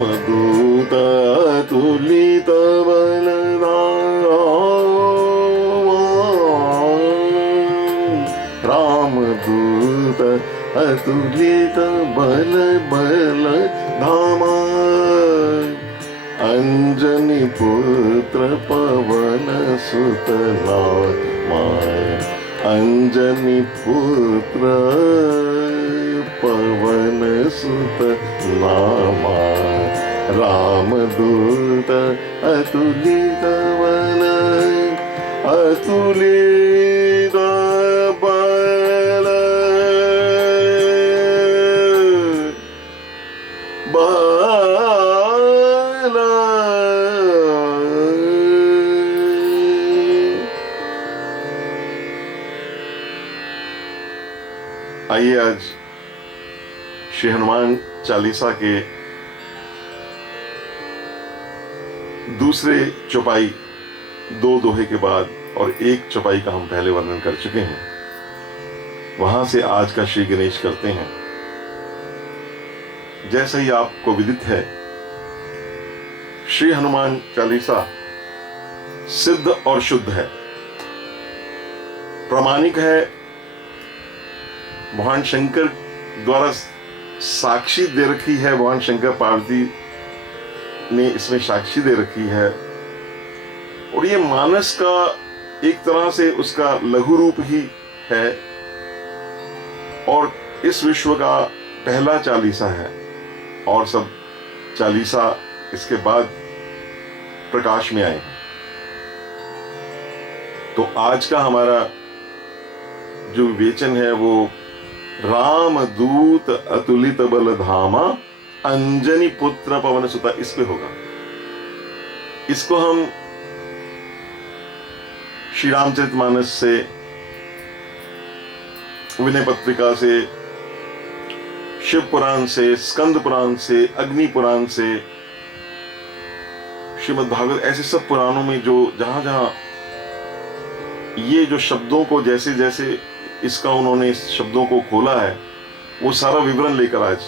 दूत अतुलित रामदूत अतुलित बल बल धामा अंजनी पुत्र पवन सुत नामा अंजनी पुत्र पवन सुत नामा रामदूत अतुलित बल अतुलित बल बल आइए आज श्री हनुमान चालीसा के दूसरे चौपाई, दो दोहे के बाद और एक चौपाई का हम पहले वर्णन कर चुके हैं, वहां से आज का श्री गणेश करते हैं। जैसा ही आपको विदित है, श्री हनुमान चालीसा सिद्ध और शुद्ध है, प्रामाणिक है, भगवान शंकर द्वारा साक्षी दे रखी है, भगवान शंकर पार्वती ने इसमें साक्षी दे रखी है, और ये मानस का एक तरह से उसका लघु रूप ही है, और इस विश्व का पहला चालीसा है, और सब चालीसा इसके बाद प्रकाश में आए। तो आज का हमारा जो विवेचन है वो रामदूत अतुलित बल धामा अंजनी पुत्र पवन सुता, इस पे होगा। इसको हम श्री रामचरितमानस से, विनय पत्रिका से, शिव पुराण से, स्कंद पुराण से, अग्नि पुराण से, श्रीमद् भागवत, ऐसे सब पुराणों में जो जहां जहां ये जो शब्दों को जैसे जैसे इसका उन्होंने इस शब्दों को खोला है, वो सारा विवरण लेकर आज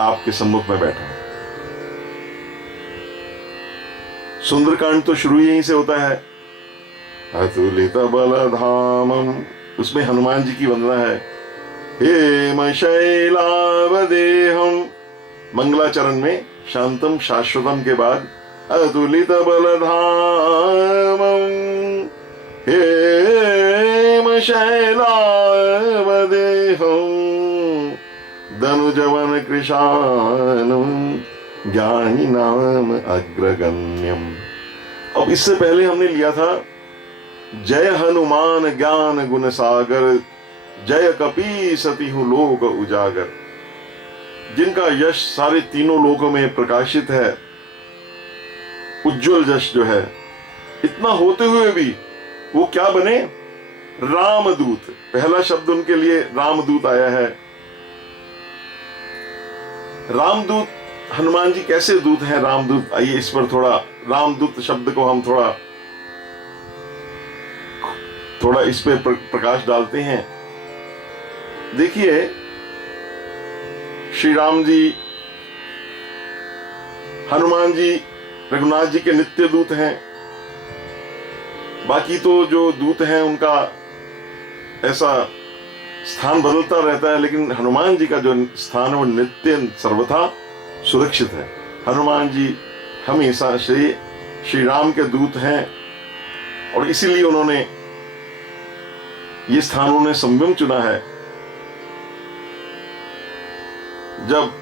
आपके सम्मुख में बैठा हूं। सुंदरकांड तो शुरू यहीं से होता है, अतुलित बलधामम, उसमें हनुमान जी की वंदना है। हेम शैलावदेहम, मंगलाचरण में शांतम शाश्वतम के बाद अतुलित बलधामम हेम शैलावदेहम धनुजवन कृशानम ज्ञानी नाम अग्रगण्यम। अब इससे पहले हमने लिया था जय हनुमान ज्ञान गुण सागर, जय कपी सती हूं लोक उजागर, जिनका यश सारे तीनों लोकों में प्रकाशित है, उज्जवल यश जो है, इतना होते हुए भी वो क्या बने? रामदूत। पहला शब्द उनके लिए रामदूत आया है। रामदूत, हनुमान जी कैसे दूत हैं? रामदूत, आइए इस पर थोड़ा, रामदूत शब्द को हम थोड़ा इस पे प्रकाश डालते हैं। देखिए, श्री राम जी, हनुमान जी रघुनाथ जी के नित्य दूत हैं। बाकी तो जो दूत हैं उनका ऐसा स्थान बदलता रहता है, लेकिन हनुमान जी का जो स्थान है वो नित्य सर्वथा सुरक्षित है। हनुमान जी हमेशा से श्री राम के दूत हैं, और इसीलिए उन्होंने ये स्थान, उन्होंने संयम चुना है। जब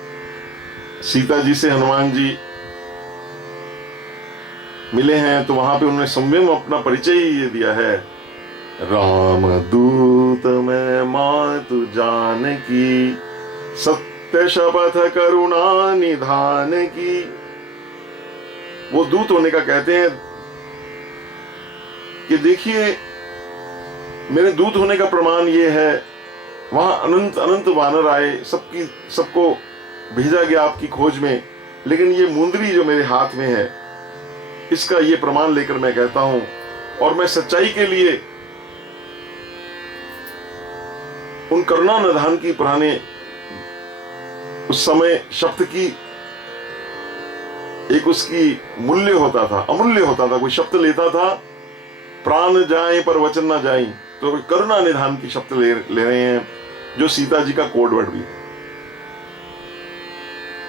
सीता जी से हनुमान जी मिले हैं तो वहां पे उन्होंने संयम अपना परिचय ये दिया है। राम दूत मैं मातु जानकी, सत्य शपथ करुणा निधान की। वो दूत होने का कहते हैं कि देखिए, मेरे दूत होने का प्रमाण ये है, वहां अनंत अनंत वानर आए, सबको भेजा गया आपकी खोज में, लेकिन ये मुंदरी जो मेरे हाथ में है, इसका ये प्रमाण लेकर मैं कहता हूं, और मैं सच्चाई के लिए उन करुणा निधान की पुराने उस समय शब्द की एक उसकी मूल्य होता था, अमूल्य होता था। कोई शब्द लेता था, प्राण जाए पर वचन ना जाए, तो करुणा निधान की शब्द ले रहे हैं, जो सीता जी का कोड वर्ड भी।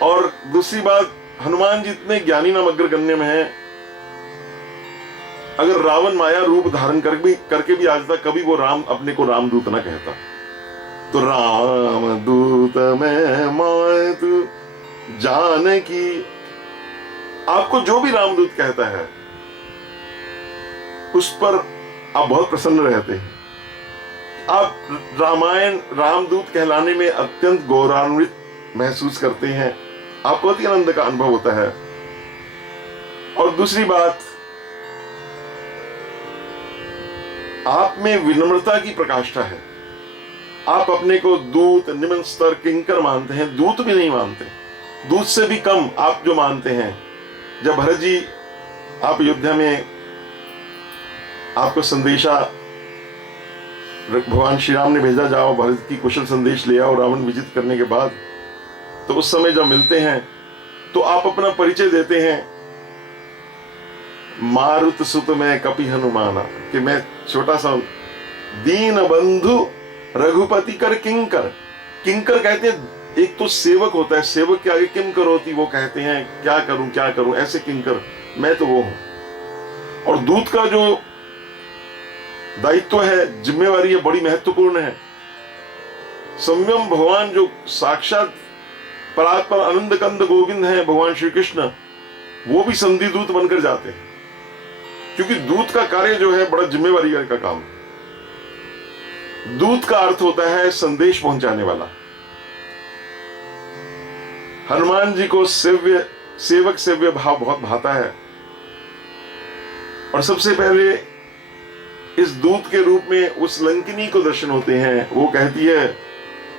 और दूसरी बात, हनुमान जी इतने ज्ञानी नाम अग्रगण्य में है, अगर रावण माया रूप धारण करके भी आज तक कभी वो राम अपने को रामदूत ना कहता। तो राम दूत में मातु जानकी, आपको जो भी रामदूत कहता है उस पर आप बहुत प्रसन्न रहते हैं। आप रामायण रामदूत कहलाने में अत्यंत गौरवान्वित महसूस करते हैं, आपको अति आनंद का अनुभव होता है। और दूसरी बात, आप में विनम्रता की प्रकाष्ठा है। आप अपने को दूत, निम्न स्तर किंकर मानते हैं, दूत भी नहीं मानते, दूत से भी कम आप जो मानते हैं। जब भरत जी आप अयोध्या में, आपको संदेशा भगवान श्री राम ने भेजा, जाओ भरत की कुशल संदेश ले आओ रावण विजित करने के बाद, तो उस समय जब मिलते हैं तो आप अपना परिचय देते हैं, मारुत सुत में कपि हनुमाना, कि मैं छोटा सा दीन बंधु रघुपति कर किंकर। किंकर कहते हैं, एक तो सेवक होता है, सेवक के आगे किम करोती, वो कहते हैं क्या करूं, ऐसे किंकर, मैं तो वो हूं। और दूत का जो दायित्व है, जिम्मेवारी है, बड़ी महत्वपूर्ण है। संयम भगवान जो साक्षात परात्पर आनंद कंद गोविंद है भगवान श्री कृष्ण, वो भी संधि दूत बनकर जाते हैं, क्योंकि दूत का कार्य जो है बड़ा जिम्मेवारी का काम है। दूत का अर्थ होता है संदेश पहुंचाने वाला। हनुमान जी को सेवक सेव्य भाव बहुत भाता है, और सबसे पहले इस दूत के रूप में उस लंकिनी को दर्शन होते हैं। वो कहती है,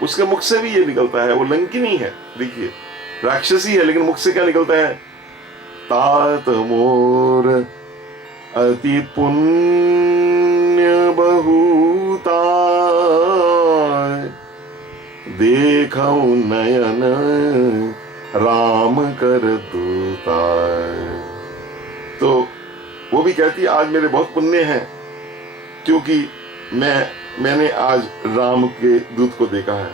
उसके मुख से भी ये निकलता है, वो लंकिनी है, देखिए राक्षसी है, लेकिन मुख से क्या निकलता है, तात मोर अति पुण्य बहुता देखौ नयन राम कर दूता। तो वो भी कहती है, आज मेरे बहुत पुण्य हैं, क्योंकि मैंने आज राम के दूत को देखा है।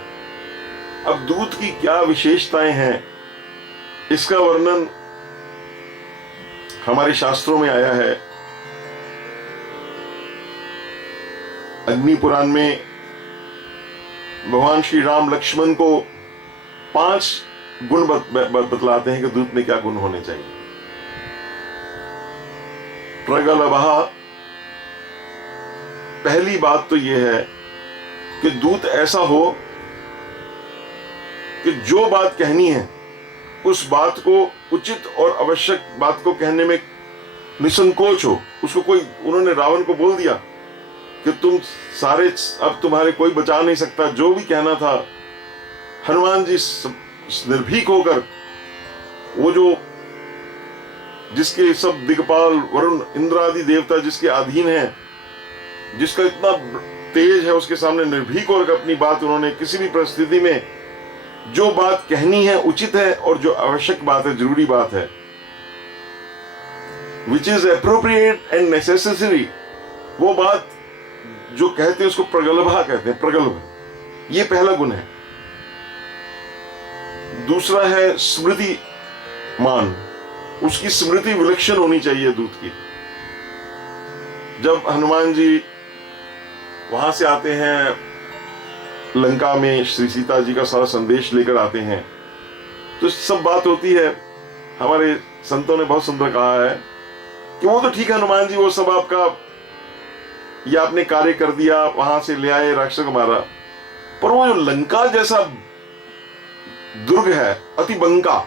अब दूत की क्या विशेषताएं हैं, इसका वर्णन हमारे शास्त्रों में आया है। अग्नि पुराण में भगवान श्री राम लक्ष्मण को 5 गुण बतलाते हैं कि दूत में क्या गुण होने चाहिए। प्रगल्भः, पहली बात तो यह है कि दूत ऐसा हो कि जो बात कहनी है उस बात को, उचित और आवश्यक बात को कहने में निसंकोच हो। उसको कोई, उन्होंने रावण को बोल दिया कि तुम सारे, अब तुम्हारे कोई बचा नहीं सकता, जो भी कहना था। हनुमान जी निर्भीक होकर, वो जो जिसके सब दिग्पाल वरुण इंद्र आदि देवता जिसके अधीन है, जिसका इतना तेज है, उसके सामने निर्भीक होकर अपनी बात उन्होंने किसी भी परिस्थिति में जो बात कहनी है उचित है, और जो आवश्यक बात है, जरूरी बात है, which is appropriate and necessary, वो बात जो कहते हैं उसको प्रगल्भा कहते हैं, प्रगल्भ। ये पहला गुण है। दूसरा है स्मृति मान, उसकी स्मृति विलक्षण होनी चाहिए दूत की। जब हनुमान जी वहां से आते हैं लंका में, श्री सीता जी का सारा संदेश लेकर आते हैं, तो सब बात होती है। हमारे संतों ने बहुत सुंदर कहा है कि वो तो ठीक है हनुमान जी, वो सब आपका, ये आपने कार्य कर दिया, वहां से ले आए, राक्षस को मारा, पर वो जो लंका जैसा दुर्ग है, अति बंका,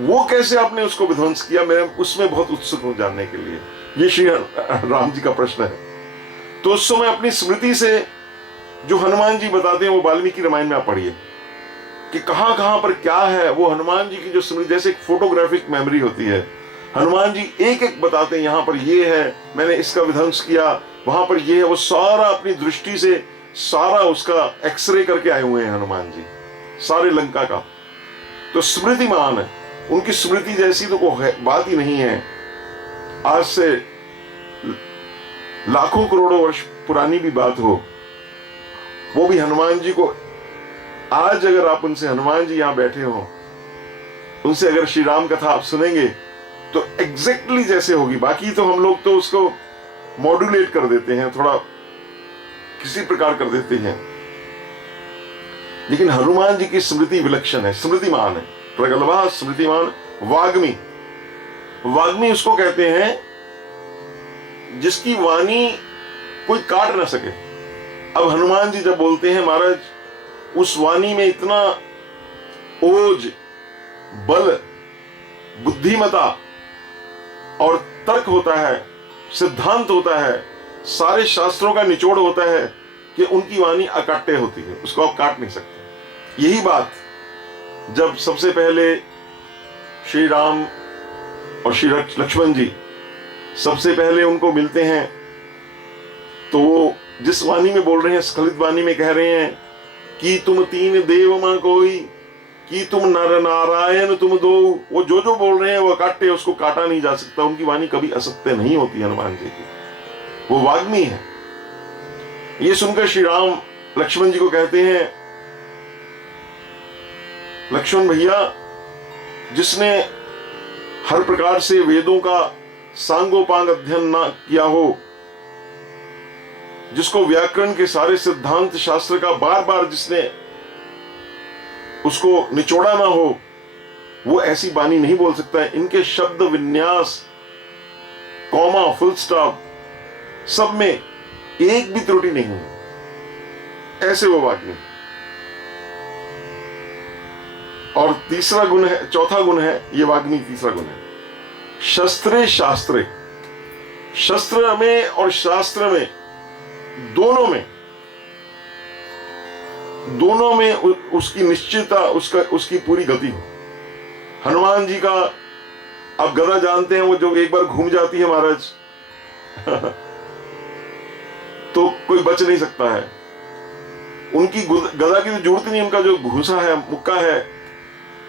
वो कैसे आपने उसको विध्वंस किया, मैं उसमें बहुत उत्सुक हूं जानने के लिए। ये श्री राम जी का प्रश्न है। तो उस समय अपनी स्मृति से जो हनुमान जी बताते हैं, वो वाल्मीकि रामायण में आप पढ़िए कि कहां कहां पर क्या है। वो हनुमान जी की जो स्मृति, जैसे एक फोटोग्राफिक मेमोरी होती है, हनुमान जी एक एक बताते हैं, यहां पर ये है, मैंने इसका विध्वंस किया, वहां पर ये है, वो सारा अपनी दृष्टि से सारा उसका एक्सरे करके आए हुए हैं हनुमान जी, सारे लंका का। तो स्मृतिमान है। उनकी स्मृति जैसी तो कोई बात ही नहीं है। आज से लाखों करोड़ों वर्ष पुरानी भी बात हो, वो भी हनुमान जी को, आज अगर आप उनसे, हनुमान जी यहां बैठे हो, उनसे अगर श्री राम कथा आप सुनेंगे तो एग्जैक्टली जैसे होगी। बाकी तो हम लोग तो उसको मॉड्यूलेट कर देते हैं, थोड़ा किसी प्रकार कर देते हैं, लेकिन हनुमान जी की स्मृति विलक्षण है, स्मृतिमान है। प्रगल्भा स्मृतिमान वाग्मी, वाग्मी उसको कहते हैं जिसकी वाणी कोई काट ना सके। अब हनुमान जी जब बोलते हैं महाराज, उस वाणी में इतना ओज, बल, बुद्धिमता और तर्क होता है, सिद्धांत होता है, सारे शास्त्रों का निचोड़ होता है कि उनकी वाणी अकाट्य होती है, उसको आप काट नहीं सकते। यही बात जब सबसे पहले श्री राम और श्री लक्ष्मण जी सबसे पहले उनको मिलते हैं, तो वो जिस वाणी में बोल रहे हैं, स्खलित वाणी में कह रहे हैं कि तुम तीन देव मां कोई, कि तुम नर नारायण तुम दो। वो जो बोल रहे हैं वो काटे, उसको काटा नहीं जा सकता। उनकी वाणी कभी असत्य नहीं होती हनुमान जी की, वो वाग्मी है। ये सुनकर श्री राम लक्ष्मण जी को कहते हैं, लक्ष्मण भैया, जिसने हर प्रकार से वेदों का सांगोपांग अध्ययन ना किया हो, जिसको व्याकरण के सारे सिद्धांत शास्त्र का बार बार जिसने उसको निचोड़ा ना हो, वो ऐसी वाणी नहीं बोल सकता है। इनके शब्द विन्यास, कॉमा, फुल स्टॉप, सब में एक भी त्रुटि नहीं है, ऐसे वो वाग्मी। और तीसरा गुण है, चौथा गुण है ये वाग्मी, तीसरा गुण है शस्त्रे शास्त्रे। शस्त्र में और शास्त्र में, दोनों में उसकी निश्चितता, उसकी पूरी गति हो। हनुमान जी का आप गदा जानते हैं, वो जो एक बार घूम जाती है महाराज तो कोई बच नहीं सकता है। उनकी गदा की तो जरूरत नहीं, उनका जो घुसा है, मुक्का है,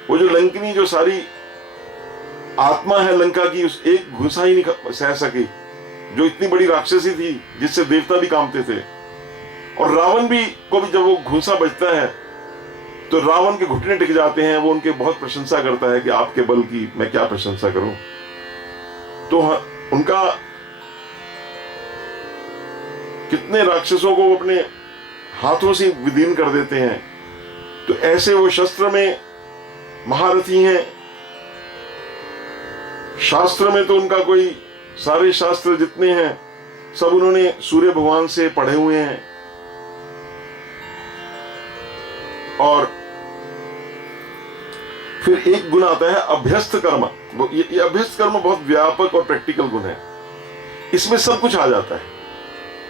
वो जो लंकिनी, जो सारी आत्मा है लंका की, उस एक घुसा ही नहीं सह सकी, जो इतनी बड़ी राक्षसी थी जिससे देवता भी कांपते थे। और रावण भी को भी जब वो घुसा बजता है तो रावण के घुटने टिक जाते हैं। वो उनके बहुत प्रशंसा करता है कि आपके बल की मैं क्या प्रशंसा करूं। तो उनका कितने राक्षसों को अपने हाथों से विदीन कर देते हैं। तो ऐसे वो शस्त्र में महारथी हैं। शास्त्र में तो उनका कोई, सारे शास्त्र जितने हैं सब उन्होंने सूर्य भगवान से पढ़े हुए हैं। और फिर एक गुण आता है अभ्यस्त कर्म। ये अभ्यस्त कर्म बहुत व्यापक और प्रैक्टिकल गुण है। इसमें सब कुछ आ जाता है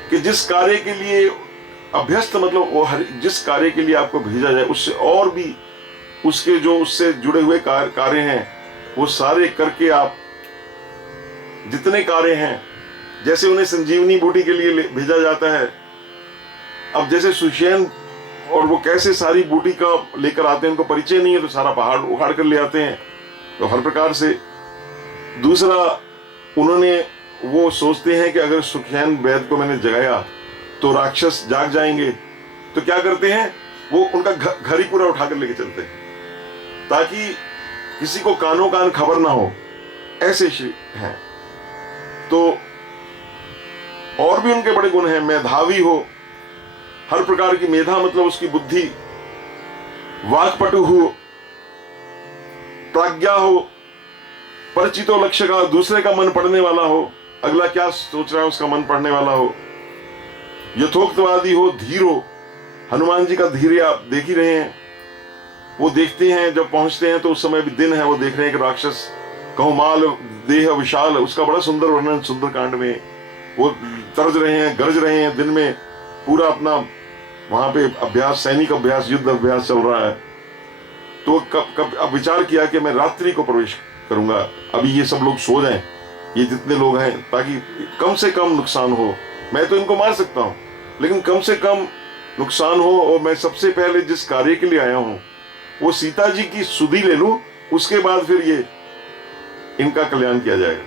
कि जिस कार्य के लिए अभ्यस्त, मतलब वो जिस कार्य के लिए आपको भेजा जाए, उससे और भी उसके जो उससे जुड़े हुए कार्य हैं वो सारे करके आप, जितने कार्य हैं, जैसे उन्हें संजीवनी बूटी के लिए भेजा जाता है। अब जैसे सुषेण और वो कैसे सारी बूटी का लेकर आते हैं, उनको परिचय नहीं है तो सारा पहाड़ उखाड़ कर ले आते हैं। तो हर प्रकार से दूसरा, उन्होंने वो सोचते हैं कि अगर सुषेण वैद्य को मैंने जगाया तो राक्षस जाग जाएंगे, तो क्या करते हैं, वो उनका घर ही पूरा उठाकर लेके चलते हैं ताकि किसी को कानों कान खबर ना हो। ऐसे हैं। तो और भी उनके बड़े गुण हैं। मेधावी हो, हर प्रकार की मेधा मतलब उसकी बुद्धि, वाक्पटु हो, प्राज्ञा हो, परिचितो लक्ष्य का, दूसरे का मन पढ़ने वाला हो, अगला क्या सोच रहा है उसका मन पढ़ने वाला हो, यथोक्तवादी हो, धीर हो। हनुमान जी का धीर्य आप देख ही रहे हैं। वो देखते हैं, जब पहुंचते हैं तो उस समय भी दिन है, वो देख रहे हैं कि राक्षस कहुमाल देह विशाल, उसका बड़ा सुंदर वर्णन सुंदरकांड में। वो तरज रहे हैं, गरज रहे हैं, दिन में पूरा अपना वहां पे अभ्यास, सैनिक अभ्यास, युद्ध अभ्यास चल रहा है। तो कब अब विचार किया कि मैं रात्रि को प्रवेश करूंगा, अभी ये सब लोग सो जाएं, ये जितने लोग हैं, ताकि कम से कम नुकसान हो। मैं तो इनको मार सकता हूं, लेकिन कम से कम नुकसान हो। और मैं सबसे पहले जिस कार्य के लिए आया हूं वो सीता जी की सुधि ले लूं, उसके बाद फिर ये इनका कल्याण किया जाएगा।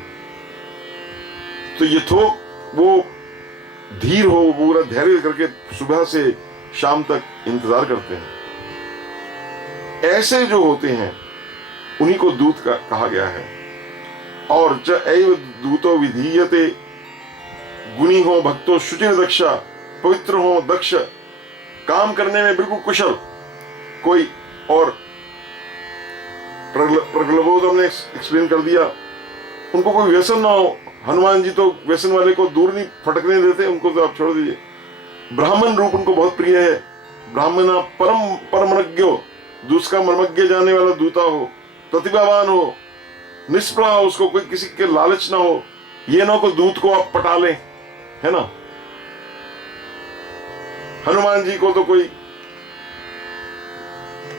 तो यथोक्त वो धीर हो, पूरा धैर्य करके सुबह से शाम तक इंतजार करते हैं। ऐसे जो होते हैं उन्हीं को दूत कहा गया है। और च एव दूतो विधीयते, गुणी हो, भक्तो, शुचिर दक्षा, पवित्र हो, दक्ष, काम करने में बिल्कुल कुशल, कोई और प्रगल्भोदम ने एक्सप्लेन कर दिया, उनको कोई व्यसन ना हो। हनुमान जी तो व्यसन वाले को दूर नहीं फटकने देते, उनको तो आप छोड़ दीजिए। ब्राह्मण रूप उनको बहुत प्रिय है। ब्राह्मणा परम परमज्ञो, दूसरा मर्मज्ञ जाने वाला दूता हो, प्रतिभावान हो, निष्प्रह हो, उसको कोई किसी के लालच ना हो, ये ना को दूत को आप पटा लें, है ना। हनुमान जी को तो कोई,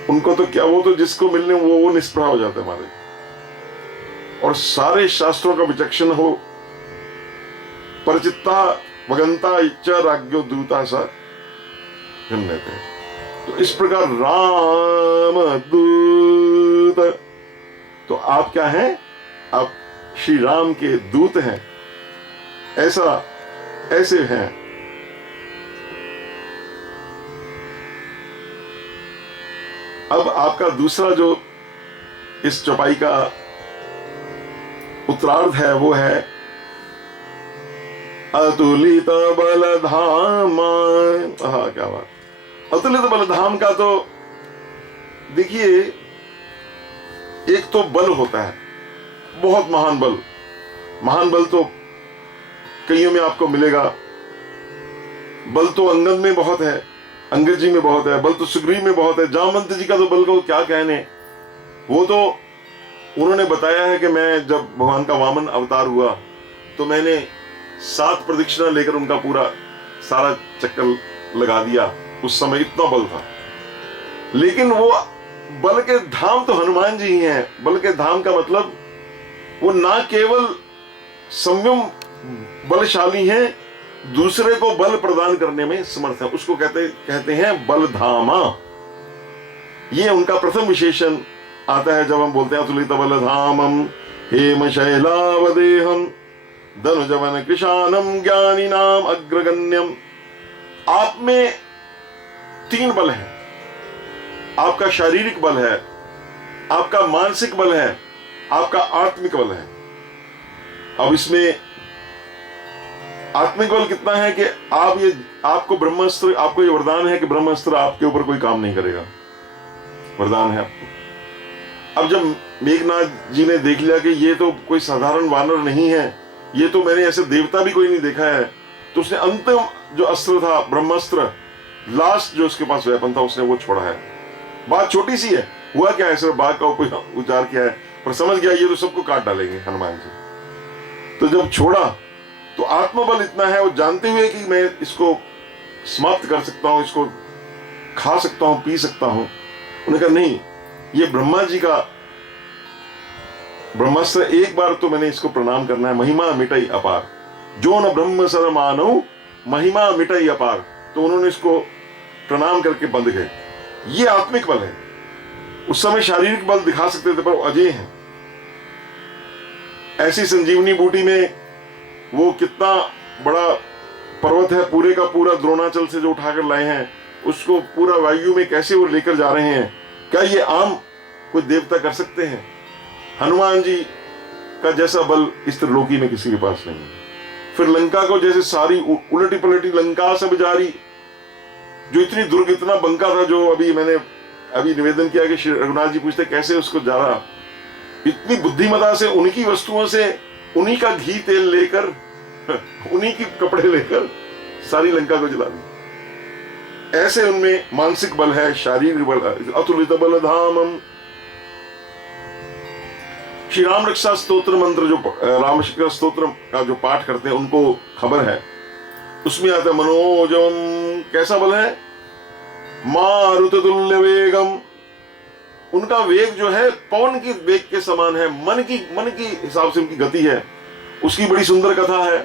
उनको तो क्या, वो तो जिसको मिलने वो निष्प्रह हो जाता है महाराज। और सारे शास्त्रों का विचक्षण हो, परिचिता वगंता इच्छा राज्ञो दूता सा गण्यते हैं। तो इस प्रकार राम दूत, तो आप क्या हैं? आप श्री राम के दूत हैं, ऐसे हैं। अब आपका दूसरा जो इस चौपाई का उत्तरार्ध है वो है अतुलित बलधामा। हाँ, क्या बात। अतुलित बलधाम का तो देखिए, एक तो बल होता है, बहुत महान बल। महान बल तो कईयों में आपको मिलेगा। बल तो अंगद में बहुत है, अंग्रेज जी में बहुत है, बल तो सुग्रीव में बहुत है। जामवंत जी का तो बल को क्या कहने, वो तो उन्होंने बताया है कि मैं जब भगवान का वामन अवतार हुआ तो मैंने 7 प्रदक्षिणा लेकर उनका पूरा सारा चक्कर लगा दिया। उस समय इतना बल था। लेकिन वो बल के धाम तो हनुमान जी ही हैं। बल के धाम का मतलब वो ना केवल संयम बलशाली हैं, दूसरे को बल प्रदान करने में समर्थ है, उसको कहते हैं बलधामा। ये उनका प्रथम विशेषण आता है जब हम बोलते हैं अतुलित बलधामम हेम शैलावदेहम धनुजवन कृशानम ज्ञानिनाम अग्रगण्यम। आप में 3 बल है। आपका शारीरिक बल है, आपका मानसिक बल है, आपका आत्मिक बल है। अब इसमें आत्मिक बल कितना है कि आपको ब्रह्मास्त्र, आपको ये वरदान है कि ब्रह्मास्त्र आपके ऊपर कोई काम नहीं करेगा, वरदान है आपको। अब जब मेघनाथ जी ने देख लिया कि ये तो कोई साधारण वानर नहीं है, ये तो मैंने ऐसे देवता भी कोई नहीं देखा है, तो उसने अंतिम जो अस्त्र था ब्रह्मास्त्र, लास्ट जो उसके पास वेपन था, उसने वो छोड़ा है। बात छोटी सी है, हुआ क्या है, सिर्फ बाघ का उच्चार किया है, पर समझ गया ये तो सबको काट डालेंगे हनुमान जी। तो जब छोड़ा तो आत्मबल इतना है, वो जानते हुए कि मैं इसको समाप्त कर सकता हूं, इसको खा सकता हूं, पी सकता हूं, उन्होंने कहा नहीं, ये ब्रह्मा जी का ब्रह्मास्त्र, एक बार तो मैंने इसको प्रणाम करना है। महिमा मिटाई अपार, जो न ब्रह्म सर मानव महिमा मिटाई अपार। तो उन्होंने इसको प्रणाम करके बंध गए। ये आत्मिक बल है। उस समय शारीरिक बल दिखा सकते थे, पर वो अजय हैं। ऐसी संजीवनी बूटी में वो कितना बड़ा पर्वत है, पूरे का पूरा द्रोणाचल से जो उठाकर लाए हैं, उसको पूरा वायु में कैसे वो लेकर जा रहे हैं। क्या ये आम कोई देवता कर सकते हैं? हनुमान जी का जैसा बल इस त्रिलोकी में किसी के पास नहीं है। फिर लंका को जैसे सारी उलटी पलटी लंका सब जारी, जो इतनी दुर्ग, इतना बंका था, जो अभी निवेदन किया कि श्री रघुनाथ जी पूछते कैसे उसको जा रहा, इतनी बुद्धिमता से उनकी वस्तुओं से, उन्हीं का घी तेल लेकर, उन्हीं के कपड़े लेकर सारी लंका को जला दी। ऐसे उनमें मानसिक बल है, शारीरिक बल है। अतुलित बल धामम। श्री राम रक्षा स्तोत्र मंत्र, जो राम रक्षा स्तोत्र का जो पाठ करते हैं उनको खबर है, उसमें आता है मनोजम। कैसा बल है? मारुत तुल्य वेगम। उनका वेग जो है पवन की वेग के समान है। मन की हिसाब से उनकी गति है। उसकी बड़ी सुंदर कथा है।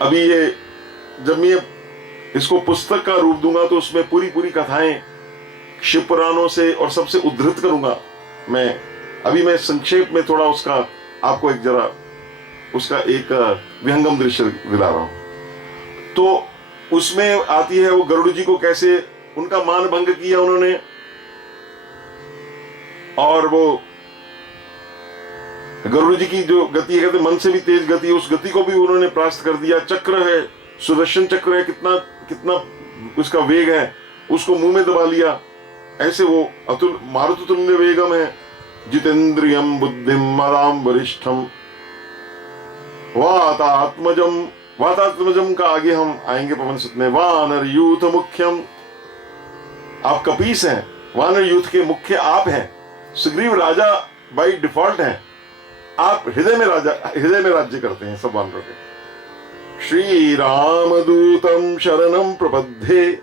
अभी ये जब मैं इसको पुस्तक का रूप दूंगा तो उसमें पूरी कथाएं शिव पुराणों से और सबसे उद्धृत करूंगा मैं। अभी मैं संक्षेप में थोड़ा उसका आपको एक जरा उसका एक विहंगम दृश्य दिला रहा हूं। तो उसमें आती है वो गरुड़ जी को कैसे उनका मान भंग किया उन्होंने, और वो गरुड़ जी की जो गति है, कहते मन से भी तेज गति, उस गति को भी उन्होंने परास्त कर दिया। चक्र है, सुदर्शन चक्र है, कितना कितना उसका वेग है, उसको मुंह में दबा लिया। ऐसे वो अतुल मारुत तुल्य वेगम है। जितेंद्रियम बुद्धिम मदाम वरिष्ठम वातात्मजम, वातात्मजम का आगे हम आएंगे पवन सुत में। वानर यूथ मुख्यम, आप कपीस हैं, वानर यूथ के मुख्य आप हैं। सुग्रीव राजा बाई डिफॉल्ट हैं, आप हृदय में राज्य करते हैं सब वानरों के। श्री राम दूतम शरणम प्रपद्ये,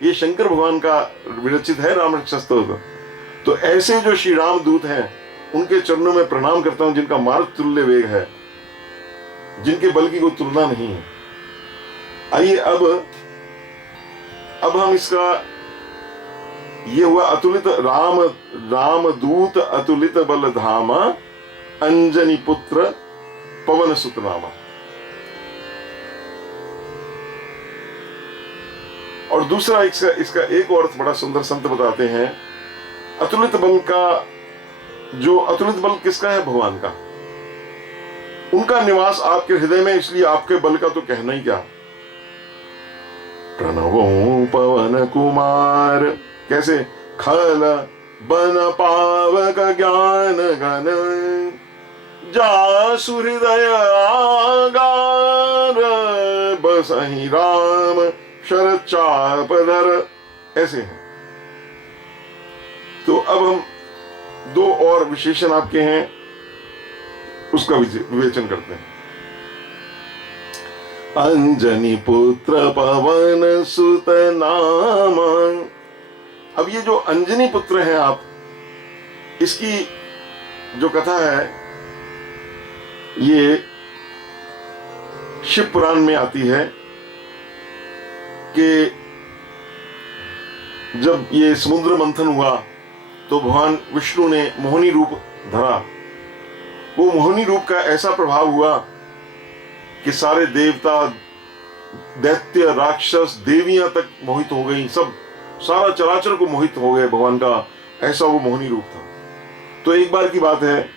ये शंकर भगवान का विरचित है राम रक्षा स्तोत्र। तो ऐसे जो श्री राम दूत हैं उनके चरणों में प्रणाम करता हूं, जिनका मारुत तुल्य वेग है, जिनके बल की कोई तुलना नहीं है। आइए अब हम इसका, ये हुआ अतुलित राम दूत अतुलित बल धामा अंजनी पुत्र पवन सुत नामा। और दूसरा इसका एक अर्थ बड़ा सुंदर संत बताते हैं। अतुलित बल का, जो अतुलित बल किसका है? भगवान का। उनका निवास आपके हृदय में, इसलिए आपके बल का तो कहना ही क्या। प्रणवो पवन कुमार, कैसे? खल बन पावक ज्ञान गण जासु हृदय आगार बसहि राम शरद चापधर, ऐसे हैं। तो अब हम दो और विशेषण आपके हैं, उसका विवेचन करते हैं। अंजनी पुत्र पवन सुत नाम। अब ये जो अंजनी पुत्र हैं आप, इसकी जो कथा है ये शिव पुराण में आती है कि जब ये समुद्र मंथन हुआ तो भगवान विष्णु ने मोहिनी रूप धरा। वो मोहिनी रूप का ऐसा प्रभाव हुआ कि सारे देवता, दैत्य, राक्षस, देवियां तक मोहित हो गई, सब सारा चराचर को मोहित हो गए भगवान का, ऐसा वो मोहिनी रूप था। तो एक बार की बात है,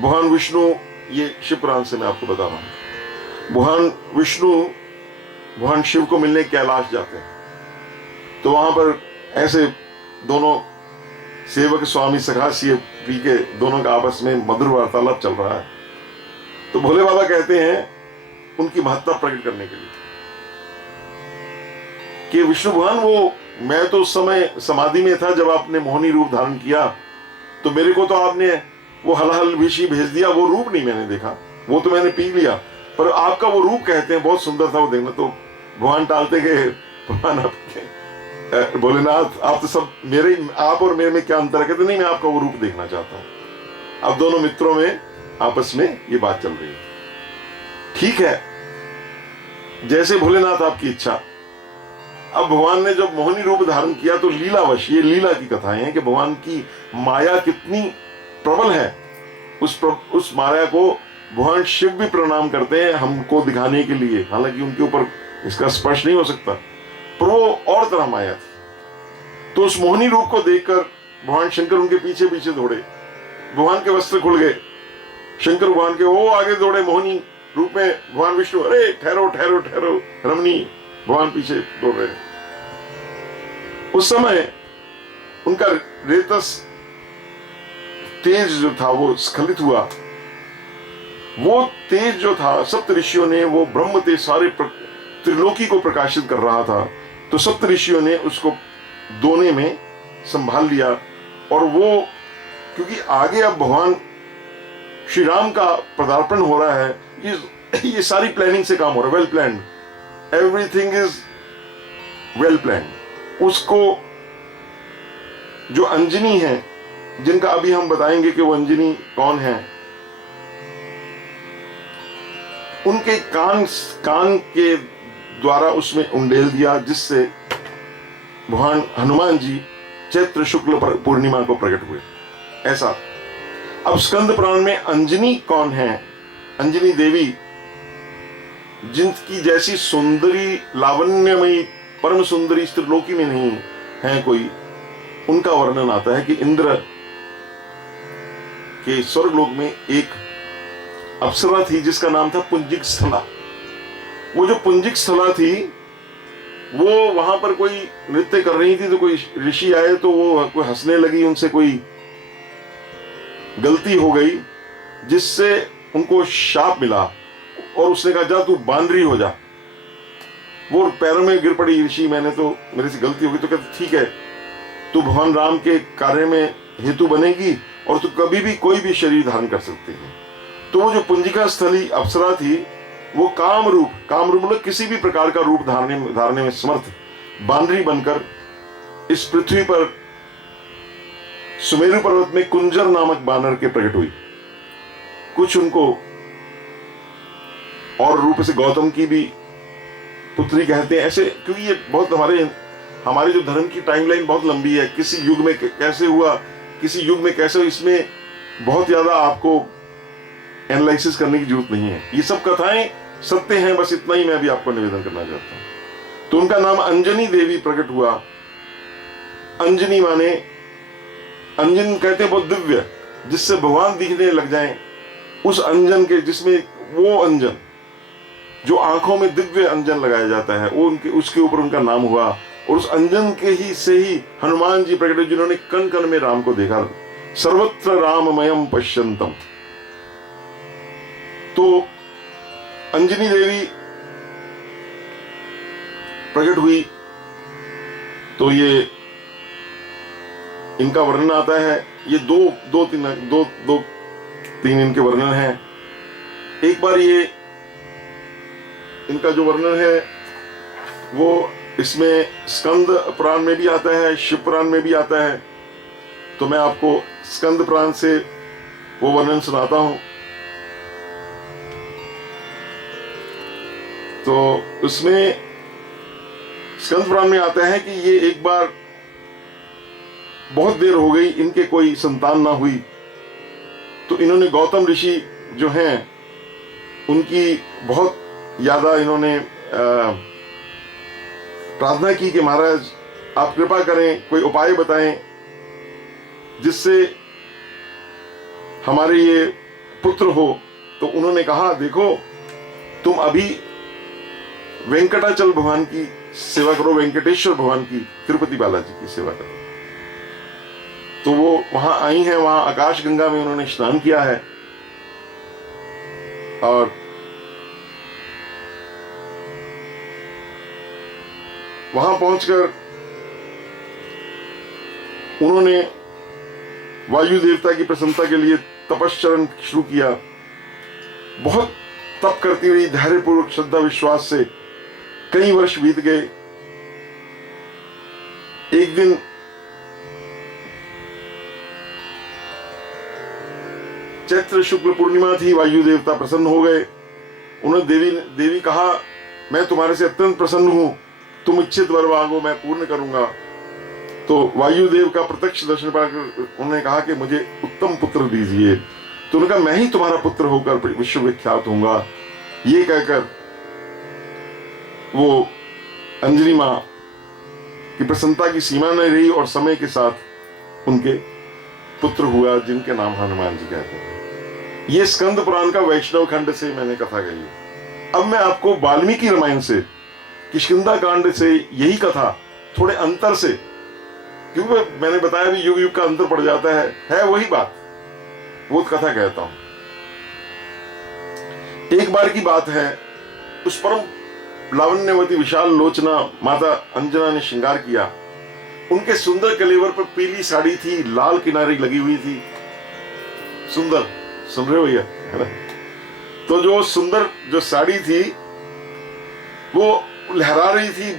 भगवान विष्णु, ये शिव पुराण से मैं आपको बता रहा हूं, भगवान विष्णु भगवान शिव को मिलने कैलाश जाते हैं। तो वहां पर ऐसे दोनों सेवक स्वामी सखा सी पी के दोनों का आपस में मधुर वार्तालाप चल रहा है। तो भोले बाबा कहते हैं उनकी महत्ता प्रकट करने के लिए कि विष्णु भगवान, वो मैं तो उस समय समाधि में था जब आपने मोहिनी रूप धारण किया, तो मेरे को तो आपने वो हलहल विषी भेज दिया, वो रूप नहीं मैंने देखा, वो तो मैंने पी लिया, पर आपका वो रूप कहते हैं बहुत सुंदर था वो देखना। तो भगवान टालते गए, भगवान आपके भोलेनाथ, आप तो सब मेरे, आप और मेरे में क्या अंतर है? कहते नहीं, मैं आपका वो रूप देखना चाहता हूं। अब दोनों मित्रों में आपस में ये बात चल रही है। ठीक है, जैसे भोलेनाथ आपकी इच्छा। अब भगवान ने जब मोहिनी रूप धारण किया तो लीलावश, ये लीला की कथाएं हैं कि भगवान की माया कितनी प्रबल है। उस माया को भगवान शिव भी प्रणाम करते हैं हमको दिखाने के लिए, हालांकि उनके ऊपर इसका स्पर्श नहीं हो सकता, पर वो और तरह माया थी। तो उस मोहिनी रूप को देखकर भगवान शंकर उनके पीछे पीछे दौड़े। भगवान के वस्त्र खुल गए, शंकर भगवान के वो आगे दौड़े मोहिनी रूप में। भगवान विष्णु, अरे ठहरो ठहरो ठहरो रमणी, भगवान पीछे दौड़ रहे। उस समय उनका रेतस तेज जो था वो स्खलित हुआ। वो तेज जो था सप्त ऋषियों ने, वो ब्रह्म तेज सारे त्रिलोकी को प्रकाशित कर रहा था, तो सप्त ऋषियों ने उसको दोने में संभाल लिया। और वो, क्योंकि आगे अब भगवान श्री राम का पदार्पण हो रहा है, ये सारी प्लानिंग से काम हो रहा है, well planned, everything is well planned. उसको जो अंजनी है, जिनका अभी हम बताएंगे कि वो अंजनी कौन है, उनके कान के द्वारा उसमें उंडेल दिया, जिससे भगवान हनुमान जी चैत्र शुक्ल पूर्णिमा को प्रकट हुए। ऐसा। अब स्कंद पुराण में अंजनी कौन है? अंजनी देवी, जिनकी जैसी सुंदरी लावण्यमयी परम सुंदरी त्रिलोकी में नहीं है कोई, उनका वर्णन आता है कि इंद्र के स्वर्गलोक में एक अप्सरा थी जिसका नाम था पुंजिक स्थला। वो जो पुंजिक स्थला थी वो वहां पर कोई नृत्य कर रही थी, तो कोई ऋषि आए तो वो कोई हंसने लगी, उनसे कोई गलती हो गई जिससे उनको शाप मिला और उसने कहा जा तू बानरी हो जा। वो पैरों में गिर पड़ी, ऋषि मेरे से गलती हो गई। तो कहते ठीक है, तू भगवान राम के कार्य में हेतु बनेगी और तू कभी भी कोई भी शरीर धारण कर सकती है। तो वो जो पुंजिका स्थली अप्सरा थी वो काम रूप मतलब किसी भी प्रकार का रूप धारने में समर्थ बानरी बनकर इस पृथ्वी पर सुमेरु पर्वत में कुंजर नामक बानर के प्रकट हुई। कुछ उनको और रूप से गौतम की भी पुत्री कहते हैं ऐसे, क्योंकि ये बहुत हमारे जो धर्म की टाइमलाइन बहुत लंबी है। किसी युग में कैसे हुआ, किसी युग में कैसे, इसमें बहुत ज्यादा आपको एनालिसिस करने की जरूरत नहीं है। ये सब कथाएं सत्य हैं, बस इतना ही मैं अभी आपको निवेदन करना चाहता हूं। तो उनका नाम अंजनी देवी प्रकट हुआ। अंजनी माने, अंजन कहते हैं बहुत दिव्य, जिससे भगवान दिखने लग जाएं, उस अंजन के, जिसमें वो अंजन जो आंखों में दिव्य अंजन लगाया जाता है, वो उसके ऊपर उनका नाम हुआ। और उस अंजन के ही से ही हनुमान जी प्रकट हुए, जिन्होंने कण कण में राम को देखा। सर्वत्र राममयम पश्यंतम। तो अंजनी देवी प्रकट हुई तो ये इनका वर्णन आता है। ये दो तीन इनके वर्णन हैं। एक बार ये इनका जो वर्णन है वो इसमें स्कंद पुराण में भी आता है, शिव पुराण में भी आता है। तो मैं आपको स्कंद पुराण से वो वर्णन सुनाता हूं। तो उसमें स्कंद पुराण में आता है कि ये एक बार बहुत देर हो गई, इनके कोई संतान ना हुई, तो इन्होंने गौतम ऋषि जो हैं उनकी बहुत ज्यादा इन्होंने प्रार्थना की कि महाराज आप कृपा करें, कोई उपाय बताएं जिससे हमारे ये पुत्र हो। तो उन्होंने कहा देखो, तुम अभी वेंकटाचल भगवान की सेवा करो, वेंकटेश्वर भगवान की, तिरुपति बालाजी की सेवा करो। तो वो वहां आई हैं, वहां आकाश गंगा में उन्होंने स्नान किया है और वहां पहुंचकर उन्होंने वायु देवता की प्रसन्नता के लिए तपश्चरण शुरू किया। बहुत तप करती हुई धैर्यपूर्वक श्रद्धा विश्वास से कई वर्ष बीत गए। एक दिन चैत्र शुक्ल पूर्णिमा थी, वायु देवता प्रसन्न हो गए। उन्होंने देवी कहा मैं तुम्हारे से अत्यंत प्रसन्न हूं, तुम इच्छित वर मांगो मैं पूर्ण करूंगा। तो वायुदेव का प्रत्यक्ष दर्शन पाकर उन्होंने कहा कि मुझे उत्तम पुत्र दीजिए। तो उन्होंने कहा मैं ही तुम्हारा पुत्र होकर विश्वविख्यात होऊंगा। ये कहकर वो अंजनी मां की प्रसन्नता की सीमा नहीं रही और समय के साथ उनके पुत्र हुआ जिनके नाम हनुमान जी कहते हैं। ये स्कंद पुराण का वैष्णव खंड से मैंने कथा कही। अब मैं आपको वाल्मीकि रामायण से, किष्किंधा कांड से यही कथा थोड़े अंतर से, क्योंकि मैंने बताया भी युग युग का अंतर पड़ जाता है वही बात, वो कथा कहता हूं। एक बार की बात है, उस परम लावण्यवती विशाल लोचना माता अंजना ने श्रृंगार किया। उनके सुंदर कलेवर पर पीली साड़ी थी, लाल किनारे लगी हुई थी। सुंदर, सुन रहे हो भैया, है ना? तो जो सुंदर जो साड़ी थी वो लहरा रही थी।